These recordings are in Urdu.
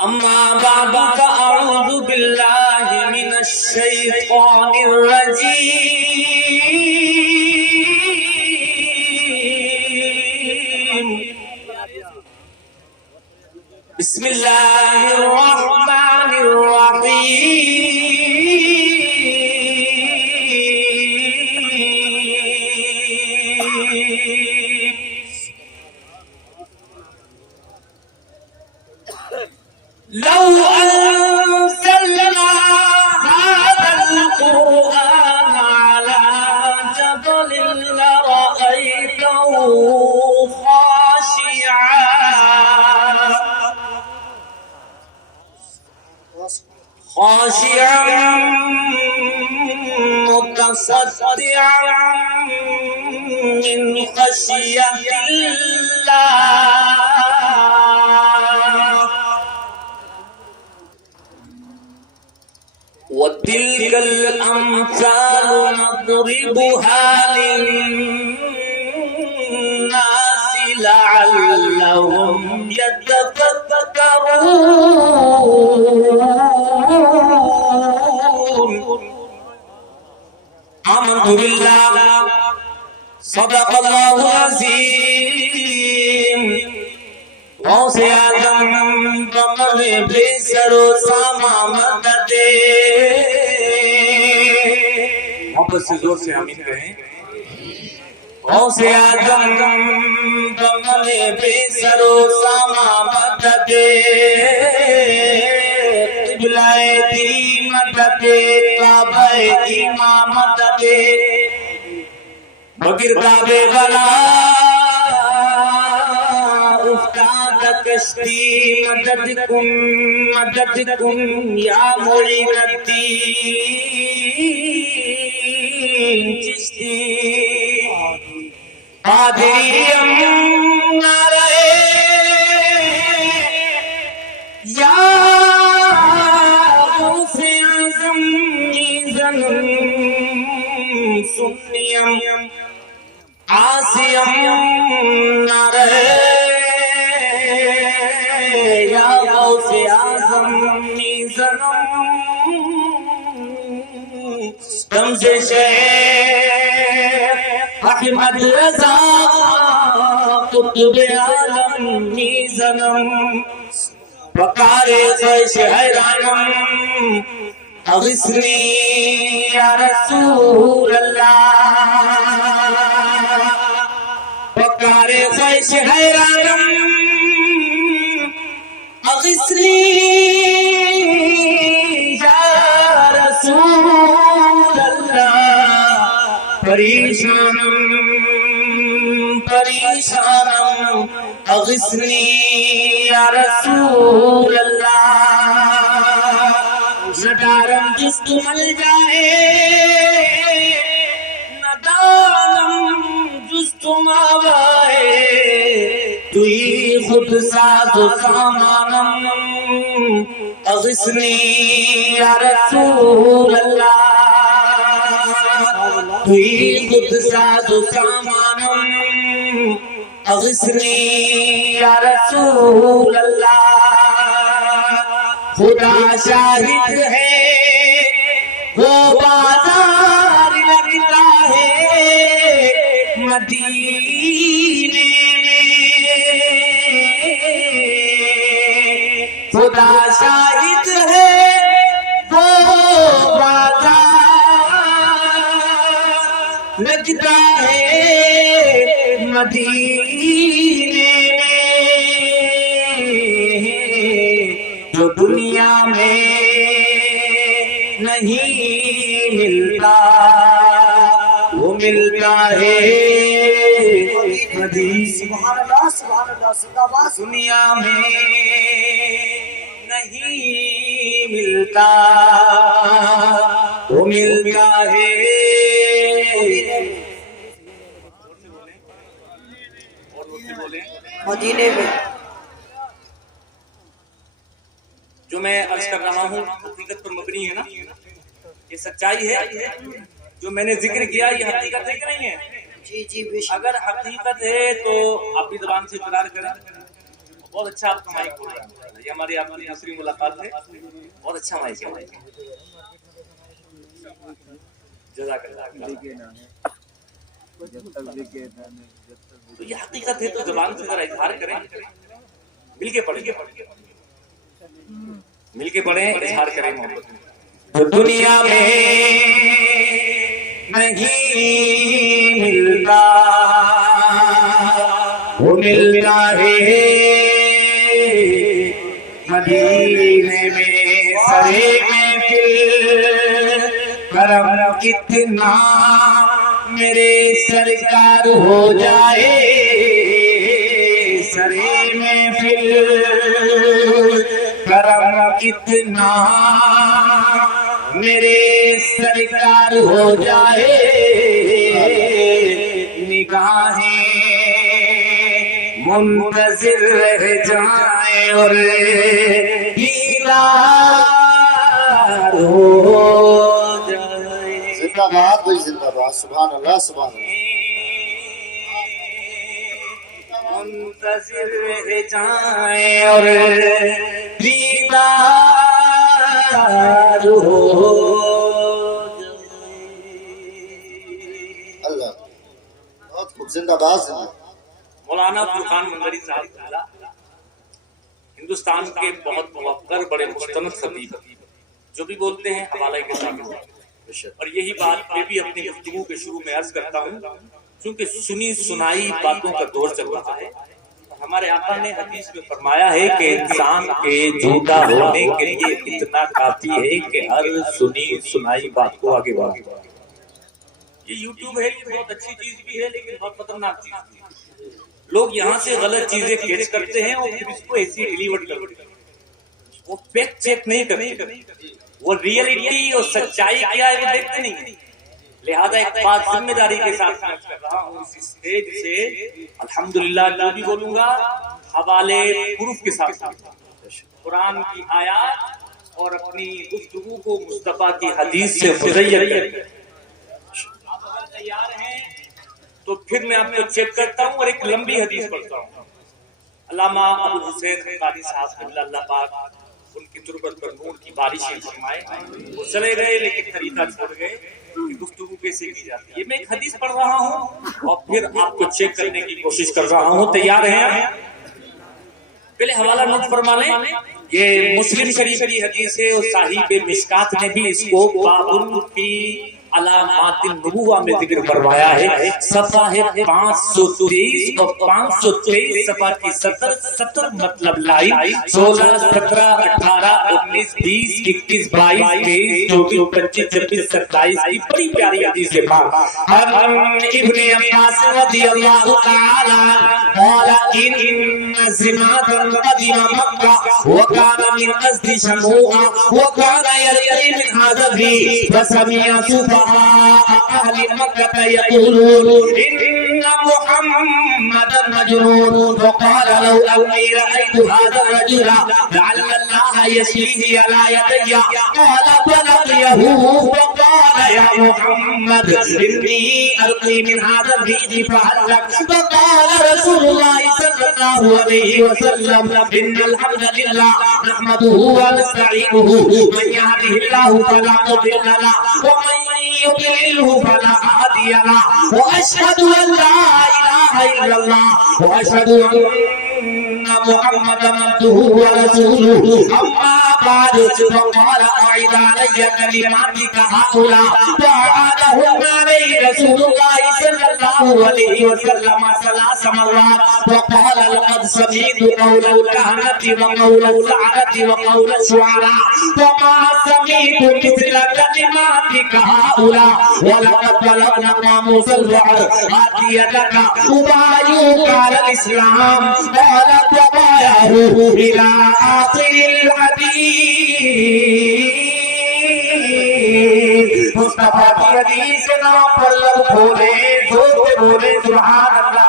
أما بعد فأعوذ بالله من الشيطان الرجيم بسم الله الرحمن الرحيم لو أنزلنا هذا القرآن على جبل لرأيته خاشعا متصدعا من خشية الله وتلك الأمثال نضربها للناس لعلهم يتفكرون آمنت بالله صدق الله العظيم غوث اعظم قمر بسر و ساما مدد محبت سے زور سے آمین کہیں غوث اعظم قمر بسر و ساما مدد قبلہ دی مدد کعبہ امام مدد بغیر کعبے بلا افتاد کشتی مددکم یا معین الدین چشتی قادریم نعرہ یا غوث اعظم میزنم سنیم عاصیم نعرہ یا غوث اعظم میزنم رمز شیخ احمد رضا قطب عالم میزنم وقار خیش حیرانم اغثنی یا رسول اللہ وقار خیش حیرانم اغثنی یا رسول اللہ پریشانم اغثنی یا رسول اللہ ندارم جس تو مل جائے ندارم جس تو ماوائے تو ہی خود ساز و سامانم اغثنی یا رسول اللہ تو ہی خود ساز و سامانم اغثنی یا رسول اللہ خدا شاہد ہے وہ بازار لگتا ہے مدینے میں خدا شاہد ہے وہ بازار لگتا ہے مدینے میں جو دنیا میں نہیں ملتا وہ ملتا ہے سبحان اللہ سبحان اللہ سبحان دنیا میں نہیں ملتا وہ ملتا ہے مدینے میں جو میں عرض کر رہا ہوں حقیقت پر مبنی ہے نا، یہ سچائی ہے جو میں نے ذکر کیا، یہ حقیقت ہے کہ نہیں ہے؟ جی جی بے شک. اگر حقیقت ہے تو آپ بھی زبان سے اقرار کریں، بہت اچھا آپ کا مائک بول رہا ہے، یہ ہماری آپ کی دوسری ملاقات ہے، بہت اچھا مائک ہے، جزاک اللہ۔ تو یہ حقیقت ہے، تو زبان سے ذرا اظہار کریں، مل کے پڑھیں، مل کے پڑھیں، اظہار کریں محبت میں۔ جو دنیا میں نہیں ملتا وہ ملتا ہے مدینے میں، سرے محفل کرم کتنا میرے سرکار ہو جائے، سرے محفل کرم کتنا میرے سرکار ہو جائے، نگاہیں منتظر رہ جائیں اور دیدار ہو جائے۔ زندہ باد بھائی، زندہ باد، سبحان اللہ سبحان اللہ۔ منتظر رہ جائیں اور دیدار ہو جائے۔ اللہ بہت خوب، زندہ باد زندہ باد۔ مولانا فرقان منبری صاحب ہندوستان کے بہت موقر بڑے مستند خطیب، جو بھی بولتے ہیں حوالے کے ساتھ، اور یہی بات میں بھی اپنی گفتگو کے شروع میں عرض کرتا ہوں، چونکہ سنی سنائی باتوں کا دور چل رہا ہے۔ ہمارے آقا نے حدیث میں فرمایا ہے کہ انسان کے جھوٹا ہونے کے لیے اتنا کافی ہے کہ ہر سنی سنائی بات کو آگے بڑھائے۔ یہ یوٹیوب ہے، یہ بہت اچھی چیز بھی ہے لیکن بہت خطرناک چیز بھی ہے۔ لوگ یہاں سے غلط چیزیں کیچ کرتے ہیں اور پھر اس کو ایسی ڈیلیور کرتے ہیں، وہ فیکٹ چیک نہیں کرتے، وہ ریئلٹی اور سچائی کیا ہے وہ دیکھتے نہیں ہیں۔ لہذا ایک بات ذمہ داری کے ساتھ کر رہا ہوں اس اسٹیج سے، الحمدللہ جو بھی بولوں گا حوالے پروف کے ساتھ، قرآن کی آیات اور اپنی گفتگو کو مصطفیٰ کی حدیث سے مزین کریں۔ آپ اگر تیار ہیں تو پھر میں آپ کو چیک کرتا ہوں اور ایک لمبی حدیث پڑھتا ہوں۔ علامہ ابو حسین قاری صاحب اللہ پاک ان کی تربت پر نور کی بارشیں فرمائے، وہ چلے گئے لیکن طریقہ چھوڑ گئے کہ گفتگو کیسے کی جاتی ہے۔ یہ میں ایک حدیث پڑھ رہا ہوں اور پھر آپ کو چیک کرنے کی کوشش کر رہا ہوں۔ تیار ہیں آپ؟ پہلے حوالہ نوٹ فرما لیں، یہ مسلم شریف کی حدیث ہے اور صاحب مشکات نے بھی اس کو باب فی علامات النبوہ میں ذکر فرمایا ہے۔ صفحہ ہے 523 اور 523 صفحہ کی 70 مطلب لائن 16 17 18 19 20 21 22 23 24 25 26 27 کی بڑی پیاری حدیث ہے۔ ابن عباس رضی اللہ تعالی قال ان زمادا قدم مکہ وكان من قصد شموع وكان يلقي من هذا الريح فسمع أهل مكة يقولون إن محمدا مجنون، فقال لو أني رأيت هذا الرجل لعل الله يشفيه على يدي، قال فلقيه وقال يا محمد إني ألقي من هذا الريح فهلك، فقال رسول الله صلى الله عليه وسلم إن الحمد لله نحمده ونستعينه، من يهده الله فلا مضل له ومن يضلله فلا هادي له، واشهد ان لا اله الا الله واشهد ان محمدا عبده ورسوله، اما بعد فقال اعد علي كلماتك هؤلاء، فاعادهن عليه رسول الله صلى الله عليه وسلم 3 مرات، وقال لقد سمعت قول الكهنة وقول السحرة وقول الشعراء وما سمعت مثل كلماتك هؤلاء، ولقد بلغنا قاموس الوعد آتيتك أبايعك على الإسلام، قالت وبايعه إلى آخر الحديث۔ مصطفیٰ کی حدیث کے نام پر لب کھولے زور سے بولے سبحان اللہ۔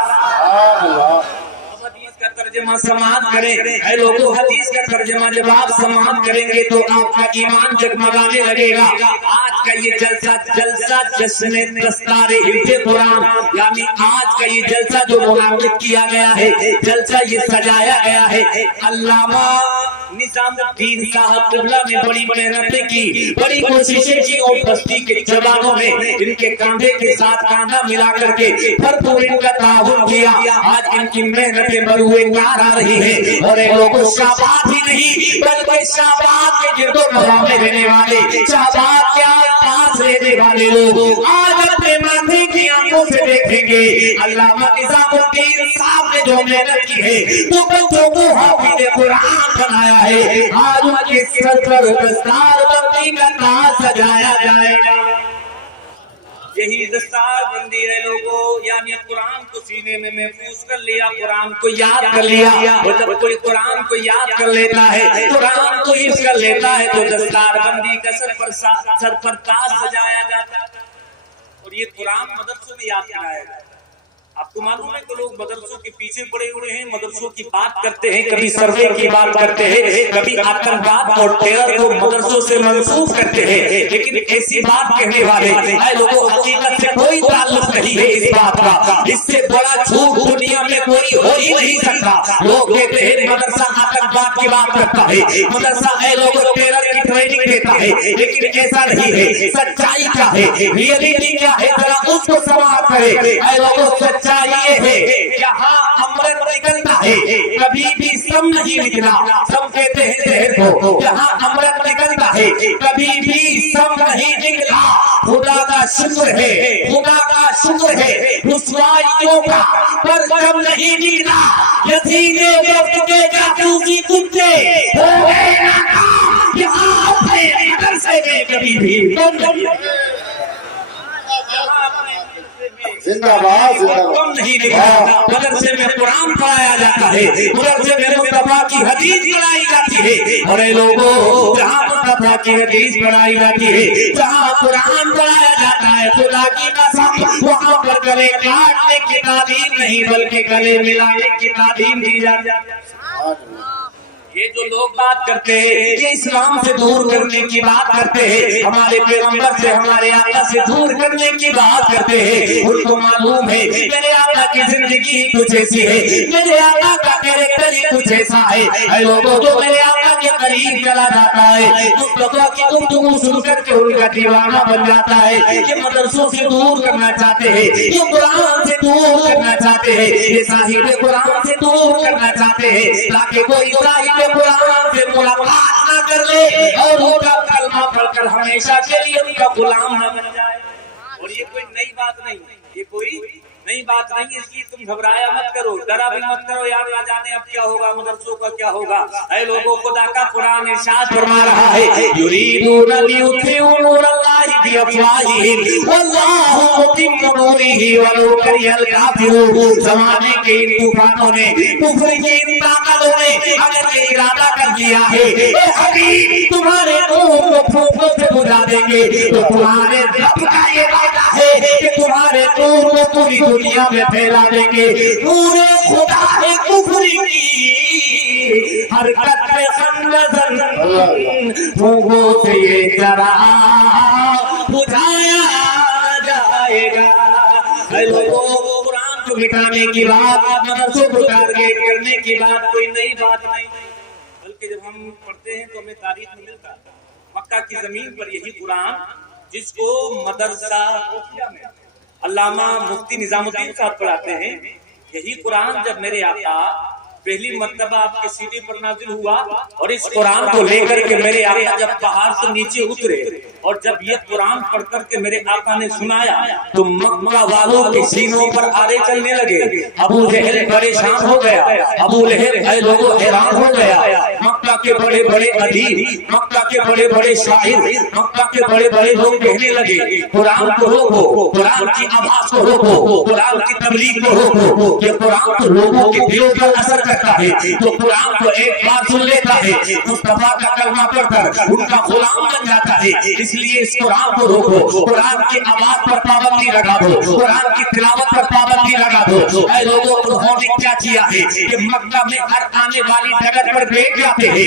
ترجمہ سماعت کریں، اے لوگوں حدیث کا ترجمہ جب آپ سماعت کریں گے تو آپ کا ایمان جگمگانے لگے گا۔ آج کا یہ جلسہ جشن دستار حفظ قرآن، یعنی آج کا یہ جلسہ جو منعقد کیا گیا ہے، جلسہ یہ سجایا گیا ہے، علامہ نظام الدین صاحب قبلہ نے بڑی محنتیں کی، بڑی کوششیں کی، اور بستی کے جوانوں نے ان کے کاندھے کے ساتھ کاندھا ملا کر کے بھرپور ان کا تعاون کیا۔ آج ان کی محنتیں بروئے کار آ رہی ہیں، اور ایک لوگوں شہباد ہی نہیں بلکہ شہباد کے گرد و نواح میں رہنے والے، شہباد کے پاس رہنے والے لوگ آج اپنے ماتھے کی آنکھوں سے دیکھیں گے علامہ نظام الدین صاحب نے جو محنت کی ہے، تو بچوں کو حافظ قرآن بنایا ہے، آج ان کے سر پر دستار بندی کا تاج سجایا جائے گا۔ یہی دستار بندی ہے لوگوں، یعنی قرآن کو سینے میں محفوظ کر لیا، قرآن کو یاد کر لیا، اور جب کوئی قرآن کو یاد کر لیتا ہے، قرآن کو حفظ کر لیتا ہے، تو دستار بندی کا سر پر تاج سجایا جاتا ہے۔ اور یہ قرآن مدرسوں میں یاد کرایا جاتا ہے۔ آپ کو معلوم ہے کہ لوگ مدرسوں کے پیچھے پڑے ہوئے ہیں، مدرسوں کی بات کرتے ہیں، کبھی سروے کی بات کرتے ہیں، کبھی آتنکواد اور ٹیرر کو مدرسوں سے منسوخ کرتے ہیں، لیکن ایسی بات کہنے والے اے لوگوں حقیقت سے کوئی تعلق نہیں ہے اس بات کا۔ اس سے بڑا جھوٹ دنیا میں کوئی ہو ہی نہیں سکتا۔ لوگ کہتے ہیں مدرسہ آتنکواد کی بات کرتا ہے، مدرسہ اے لوگوں ٹیرر کی ٹریننگ دیتا ہے، لیکن ایسا نہیں ہے۔ سچائی کیا ہے، ریئلٹی کیا ہے، ذرا اس کو سماعت کرے۔ اے لوگوں سچائی یہ ہے، یہاں امرت نکلتا ہے، کبھی بھی سم نہیں نکلا، سم کہتے ہیں زہر کو، یہاں امرت نکلتا ہے، کبھی بھی سم نہیں نکلا۔ خدا کا شکر ہے، خدا کا شکر ہے، رسوائیوں کا پرچم نہیں نکلا۔ یزید وقت کے جاسوسی کتے ہو گئے ناکام، یہاں اپنے مدرسے میں کبھی بھی کم نہیں زندہ باد کم نہیں نکلا۔ مدرسے میں قرآن پڑھایا جاتا ہے، مدرسے میں مصطفیٰ کی حدیث پڑھائی جاتی ہے، اور اے لوگوں جہاں مصطفیٰ کی حدیث پڑھائی جاتی ہے، جہاں قرآن پڑھایا جاتا ہے، خدا کی قسم وہاں پر گلے کاٹنے کی تعلیم نہیں بلکہ گلے ملانے کی تعلیم دی جاتی ہے۔ یہ جو لوگ بات کرتے ہیں، یہ اسلام سے دور کرنے کی بات کرتے ہیں، ہمارے پیغمبر سے، ہمارے آقا سے دور کرنے کی بات کرتے ہیں، ان کو معلوم ہے میرے آقا کی زندگی کچھ ایسی ہے، میرے آقا کا کیریکٹر ہی کچھ ایسا ہے۔ اے لوگوں جو میرے آقا کے قریب چلا جاتا ہے، مصطفیٰ کی گفتگو سن کر کے ان کا دیوانہ بن جاتا ہے۔ یہ مدرسوں سے دور کرنا چاہتے ہیں، یہ قرآن سے دور کرنا چاہتے ہیں، یہ صاحب قرآن سے دور کرنا چاہتے ہیں، تاکہ کوئی صاحب قرآن سے ملاقات نہ کر لے اور ان کا کلمہ پڑھ کر ہمیشہ کے لیے ان کا غلام نہ بن جائے۔ اور یہ کوئی نئی بات نہیں، یہ کوئی نئی بات نہیں، اس لیے تم گھبرایا مت کرو، ڈرا بھی مت کرو یار نہ جانے اب کیا ہوگا، مدرسوں کا کیا ہوگا۔ اے لوگوں خدا کا قرآن ارشاد فرما رہا ہے، یریدون لیطفئوا نور اللہ بافواہہم واللہ متم نورہ ولو کرہ الکافرون۔ زمانے کے ان طوفانوں نے، کفر کے ان طاقتوں نے اگر یہ ارادہ کر دیا ہے اے حبیب تمہارے نور کو پھوٹوں سے بجھا دیں گے، تو تمہارے رب کا یہ وعدہ ہے کہ تمہارے نور کو پوری دنیا میں پھیلا دیں گے۔ نور خدا ہے کفر کی حرکت میں خنزن، پھوگوں سے یہ ذرا بجھایا جائے گا۔ اے لوگوں قرآن کو مٹانے کی بات، مدرسوں کو ٹارگیٹ کرنے کی بات کوئی نئی بات نہیں، بلکہ جب ہم پڑھتے ہیں تو ہمیں تاریخ میں ملتا ہے مکہ کی زمین پر یہی قرآن جس کو مدرسہ میں علامہ مفتی نظام الدین صاحب پڑھاتے ہیں، یہی قرآن جب میرے آقا پہلی مرتبہ آپ کے سینے پر نازل ہوا، اور اس قرآن کو لے کر کے میرے آقا جب پہاڑ سے نیچے اترے اور جب یہ قرآن پڑھ کر کے میرے آقا نے سنایا تو مکہ والوں کے سینوں پر آرے چلنے لگے۔ ابو جہل پریشان ہو گیا، ابو لہب اے لوگوں حیران ہو گیا۔ مکہ کے بڑے بڑے ادیب، مکہ کے بڑے بڑے شاعر، مکہ کے بڑے بڑے لوگ کہنے لگے قرآن کو روکو، قرآن کی آواز کو روکو، قرآن کی تبلیغ کو روکو، یہ قرآن تو لوگوں کے دلوں پر اثر کرتا ہے، تو قرآن کو ایک بار سن لیتا ہے، مصطفیٰ کا کلمہ پڑھ کر ان کا غلام بن جاتا ہے، اس لیے اس قرآن کو روکو، قرآن کی آواز پر پابندی لگا دو، قرآن کی تلاوت پر پابندی لگا دو۔ اے لوگوں انہوں نے کیا کیا ہے کہ مکہ میں ہر آنے والی جگہ پر بیٹھ جاتے ہیں،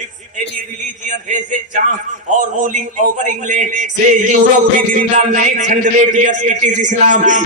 If any religion has a chance or ruling over England, say Europe within the next 100 years it is Islam।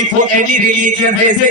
if any religion has a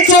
100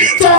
100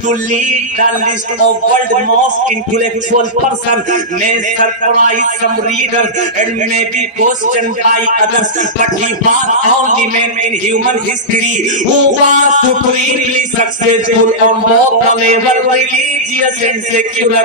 to lead the list of world most intellectual person may surprise some readers and may be questioned by others, but he was only man in human history who was supremely successful on both the level religious and secular।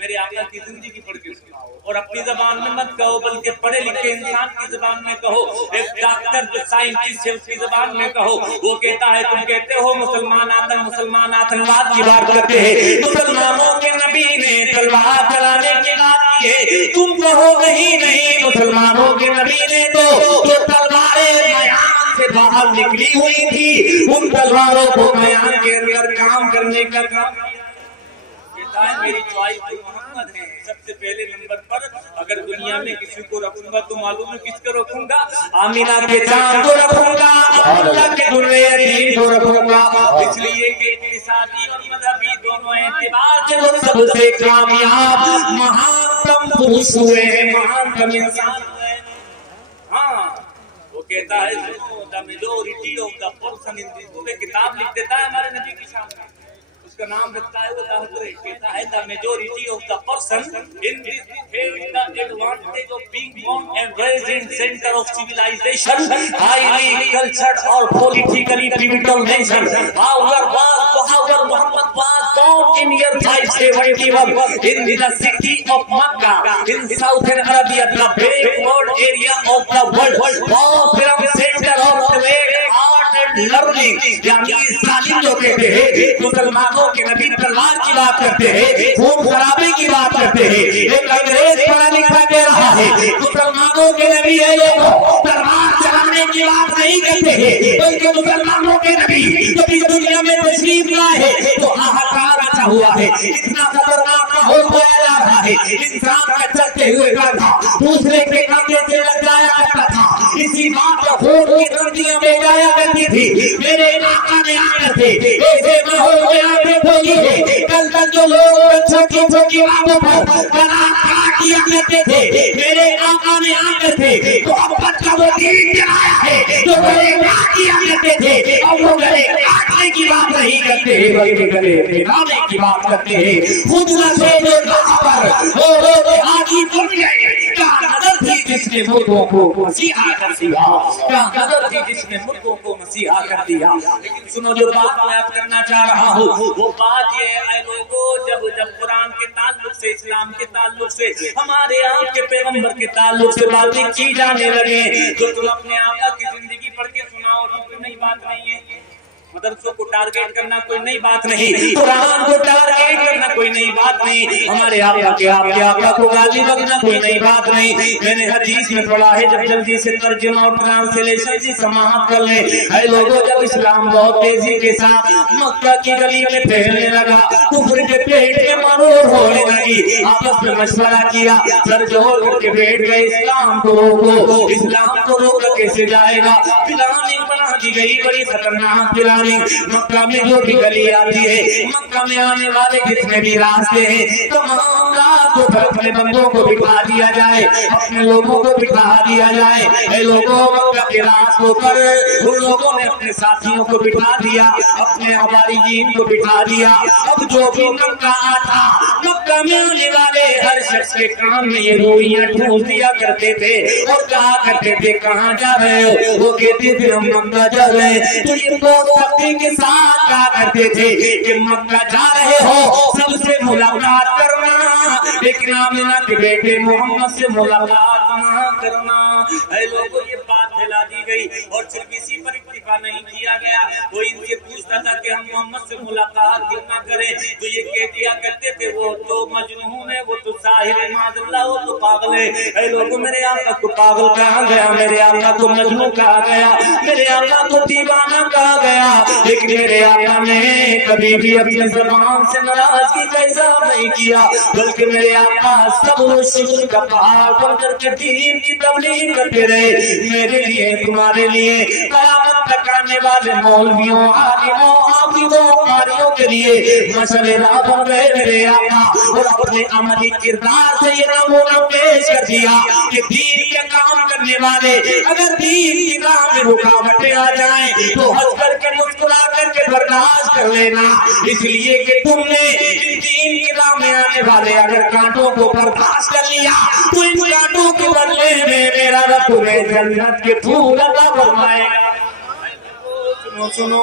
میرے آقا کی زندگی پڑھ کے سناؤ اور اپنی زبان میں مت کہو بلکہ پڑھے لکھے انسان کی زبان میں کہو. ایک ڈاکٹر جو سائنٹسٹ ہے اس کی زبان میں کہو. وہ کہتا ہے تم کہتے ہو مسلمان آتنکواد کی بات کرتے ہیں, مسلمانوں کے نبی نے تلوار چلانے کی بات کی ہے, تم کہو نہیں مسلمانوں کے نبی نے تو تلواریں میان سے باہر نکلی ہوئی تھی, ان تلواروں کو میان کے اندر کام کرنے کا کام کہتا ہے. میری چوائس تو محمد ہے سب سے پہلے نمبر پر. اگر دنیا میں کسی کو رکھوں گا تو معلوم ہے کس کو رکھوں گا, آمینہ کے چاند کو رکھوں گا, اللہ کے درے دین کو رکھوں گا, اس لیے کہ اقتصادی اور مذہبی دونوں اعتبار سے وہ سب سے کامیاب مہانتم پروش ہوئے ہیں, مہانتم انسان ہوئے. ہاں وہ کہتا ہے سنو the majority of the person in this book, کتاب لکھ دیتا ہے ہمارے نبی کی شان میں, اس کا نام رکھتا ہے وہ حضرت, کہتا ہے دا majority of the person in this book has the advantage of being born and raised in centre of civilization, highly cultured or politically pivotal nation. However, Muhammad was born in year 571 in the city of Makkah in southern Arabia, the backward area of the world, far from center of trade, art and learning. یعنی ظالم جو کہتے ہیں مسلمانوں کے نبی تلوار کی بات کرتے ہیں, خون خرابے کی بات کرتے ہیں, ایک انگریز پڑھا لکھا کہہ رہا ہے مسلمانوں کے نبی ہے, لوگ تلوار چلانے کی بات نہیں کرتے ہیں بلکہ مسلمانوں کے نبی کبھی دنیا میں تشریف لائے ہیں تو ہاہکار مچا ہوا ہے, اتنا خطرناک ماحول پایا جا رہا ہے, انسان کا چلتے ہوئے کندھا دوسرے کے کندھے سے لگ جایا کرتا تھا, اسی بات کو خون کی دھرتیاں میں جایا کرتی تھی. میرے آقا نے آ کر کے ایسے ماحول میں آتے کھولی ہے, کل تک جو لوگ چھوٹی چھوٹی باتوں پر کلام کیا کرتے تھے, میرے آقا نے آ کر کے محبت کا وہ دین چلایا ہے جو گلے کیا کرتے تھے, اور وہ گلے کاٹنے کی بات نہیں کرتے ہیں بلکہ گلے ملانے کی بات کرتے ہیں. خود نہ سے آگی بن گئے, کیا نظر تھی جس نے مردوں کو مسیحا کر دیا, کیا نظر تھی جس نے مردوں کو مسیحا کر دیا. لیکن سنو جو بات میں آپ کرنا چاہ رہا ہوں وہ بات یہ ہے اے لوگوں, جب قرآن کے تعلق سے, اسلام کے تعلق سے, ہمارے آپ کے پیغمبر کے تعلق سے باتیں کی جانے لگے تو تم اپنے آقا کی زندگی پڑھ کے سناؤ, کوئی نئی بات نہیں ہے. مدرسوں کو ٹارگیٹ کرنا کوئی نئی بات نہیں, قرآن کو ٹارگیٹ کرنا کوئی نئی بات نہیں, ہمارے آقا کے آپ کے آقا کو غازی بننا کوئی نئی بات نہیں. میں نے حدیث میں پڑھا ہے, جب جلدی سے ترجمہ اور ٹرانسلیشن کی سماعت کر لیں. اے لوگوں, جب اسلام بہت تیزی کے ساتھ مکہ کی گلی میں پھیلنے لگا, کفر کے پیٹ میں مرور ہونے لگی, آپس میں مشورہ کیا, سر جوڑ کر کے بیٹھ گئے اسلام کو روکو, اسلام کو روکا کیسے جائے گا. پلاننگ بنا دی گئی بڑی خطرناک پلاننگ. مکہ میں جو بھی گلی آتی ہے, مکہ میں آنے والے جتنے بھی راستے ہیں, تمام رات کو اپنے بندوں کو بٹھا دیا جائے, اپنے لوگوں کو بٹھا دیا جائے. اے لوگوں, مکہ کے راستوں پر ان لوگوں نے اپنے ساتھیوں کو بٹھا دیا, اپنے حواریین کو بٹھا دیا. اب جو بھی مکہ آتا, مکہ میں آنے والے ہر شخص کے کان میں یہ روئیاں ٹھوس دیا کرتے تھے اور کہا کرتے تھے کہاں جا رہے ہو. وہ کہتے تھے ہم مکہ جا رہے ہیں. تو یہ بہت کے ساتھ کہا کرتے تھے کہ مکہ جا رہے ہو سب سے ملاقات کرنا, لیکن آمنہ کے بیٹے محمد سے ملاقات نہ کرنا. اے لوگوں, یہ بات پھیلا دی گئی اور صرف اسی پر اکتفا نہیں کیا گیا. وہ ان سے پوچھتا تھا کہ ہم محمد سے ملاقات کیوں نہ کریں, تو یہ کہہ دیا کرتے تھے وہ تو مجنون ہے, وہ تو ظاہر ہے, معاذ اللہ وہ تو پاگل ہے. اے لوگوں, میرے آقا کو پاگل کہا گیا, میرے آقا کو مجنون کہا گیا, میرے آقا کو دیوانہ کہا گیا, لیکن میرے آقا نے کبھی بھی اپنی زبان سے ناراضگی کا اظہار نہیں کیا, بلکہ میرے آقا صبر و شکر کا پہاڑ بن کر کے دین کی تبلیغ کرتے رہے. میرے لیے, تمہارے لیے, قیامت تک آنے والے مولویوں, عالموں, حافظوں, قاریوں کے لیے مشعل راہ بن گئے میرے آقا, اور اپنے عملی کردار سے یہ نمونہ پیش کر دیا کہ دین کے کام کرنے والے اگر دین کی راہ میں رکاوٹیں آ جائیں تو ہنس کر کے مسکرا کر کے برداشت کر لینا, اس لیے کہ تم نے دین کی راہ میں آنے والے اگر کانٹوں کو برداشت کر لیا تو ان کانٹوں کے بدلے میں میرا رب تمہیں جنت کے پھول عطا فرمائے گا. سنو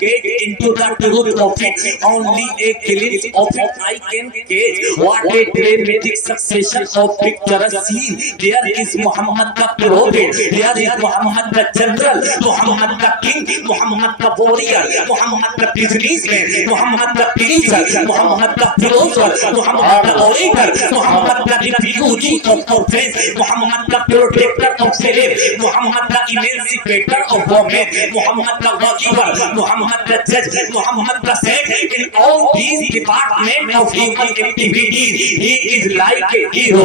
get into the truth of it. Only a glimpse of it I can get. What a dramatic succession of pictures seen. There is Muhammad the prophet, there is Muhammad the general, Muhammad the king, Muhammad the warrior, Muhammad the businessman, Muhammad the preacher, Muhammad the philosopher, Muhammad the orator, Muhammad the refugee of orphans, Muhammad the protector of slaves, Muhammad the emancipator of women, Muhammad the Wakibar, Muhammad the judge, Muhammad the saint. In all these departments of human activities, he is like a hero.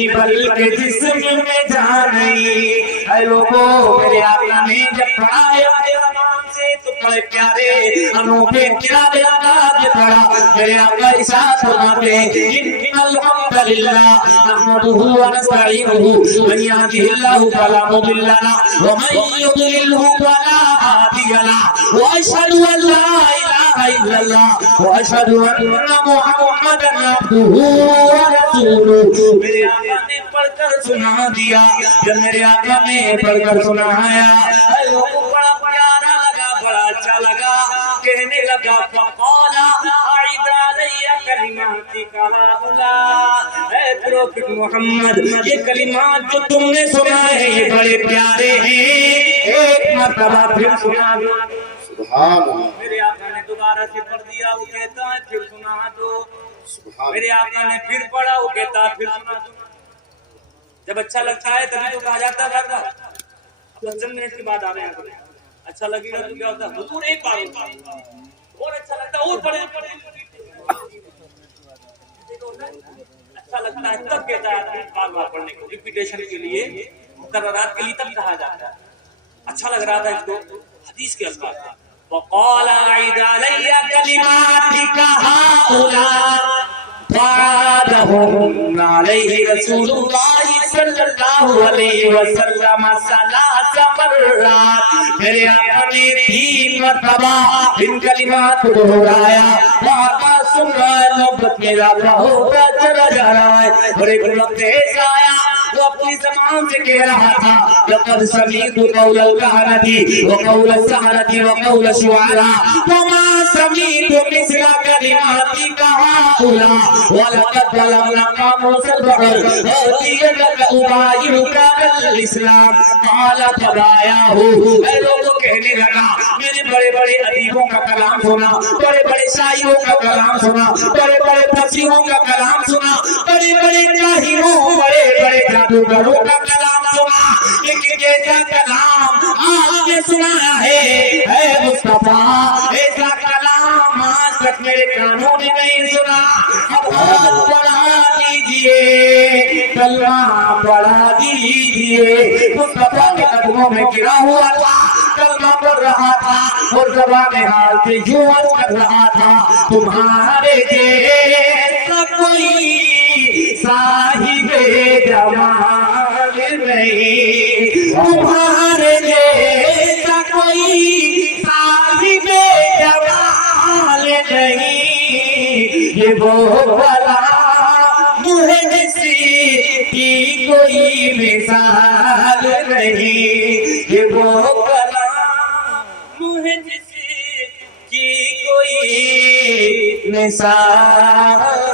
نہیں بلکہ جسم میں جان نہیں۔ اے لوگوں میرے آقا نے جب پڑھا ہے سے تو بڑے پیارے انوکھے پیارے انداز پڑھا۔ میرے آقا ارشاد فرماتے ہیں ان الحمدللہ نحمدہ ونستعینہ من یہدہ اللہ فلا مضل لہ ومن یضللہ فلا ہادی لہ واشہد ان لا الہ الا اللہ واشہد ان محمدا عبدہ ورسولہ۔ میرے آقا نے پڑھ کر سنا دیا، جب میرے آقا نے پڑھ کر سنایا اے لوگوں بڑا پیارا لگا، بڑا اچھا لگا، کہنے لگا فقال اعد علی کلماتک هؤلاء۔ اے پروفٹ محمد یہ کلمات جو تم نے سنائے ہیں یہ بڑے پیارے ہیں، ایک مرتبہ پھر سنا دو۔ سبحان اللہ میرے آقا نے دوبارہ سے پڑھ دیا، وہ کہتا ہے پھر سنا دو۔ سبحان میرے آقا نے پھر پڑھا، وہ کہتا ہے پھر سنا دو۔ جب اچھا لگتا ہے تبھی تو کہا جاتا ہے بار بار۔ اب 10 منٹ کے بعد آ رہے ہیں، اچھا لگے گا تو کیا ہوتا ہے حضور ایک بار اور اچھا لگتا ہے اور پڑھے، اچھا لگتا ہے تب کہتا ہے بار بار پڑھنے کو، ریپیٹیشن کے لیے مقررات کے لیے تب کہا جاتا ہے۔ اچھا لگ رہا تھا اس کو، حدیث کے الفاظ ہیں وقال اعد علی کلماتک هؤلاء فعادهم علیہ رسول اللہ صلی اللہ علیہ وسلم 3 مرات۔ میرے آقا نے 3 مرتبہ ان کلمات کو دہرایا۔ آقا سن رہا ہے، محبت میں اضافہ ہوتا چلا جا رہا ہے، اور ایک وقت ایسا آیا وہ اپنی زبان سے کہہ رہا تھا لقد سمعت قول الكهنة وقول السحرة وقول الشعراء وما سمعت مثل كلماتك هؤلاء ولقد بلغنا موسى البحر وأتينك أبايعك على الإسلام قال فبايعه۔ اے لوگوں کہنے لگا میں نے بڑے بڑے ادیبوں کا کلام سنا، بڑے بڑے شاعروں کا کلام سنا، بڑے بڑے فصیحوں کا کلام سنا، بڑے بڑے کاہنوں بڑے بڑے جادوگروں کا کلام سنا، لیکن جیسا کلام آپ نے سنا ہے اے مصطفیٰ، ایسا کلام آج تک میرے کانوں نے نہیں سنا۔ اب ہاتھ بڑھا دیجئے، کلمہ پڑھا دیجئے۔ مصطفیٰ کے قدموں میں گرا ہوا تھا، کلمہ پڑھ رہا تھا اور زبان حال سے یوں عرض کر رہا تھا تمہارے جیسا کوئی صاحب جمال نہیں، تمہارے جیسا کوئی صاحب جمال نہیں، یہ وہ بلا محدثی کی کوئی مثال نہیں، یہ وہ بلا محدثی کی کوئی مثال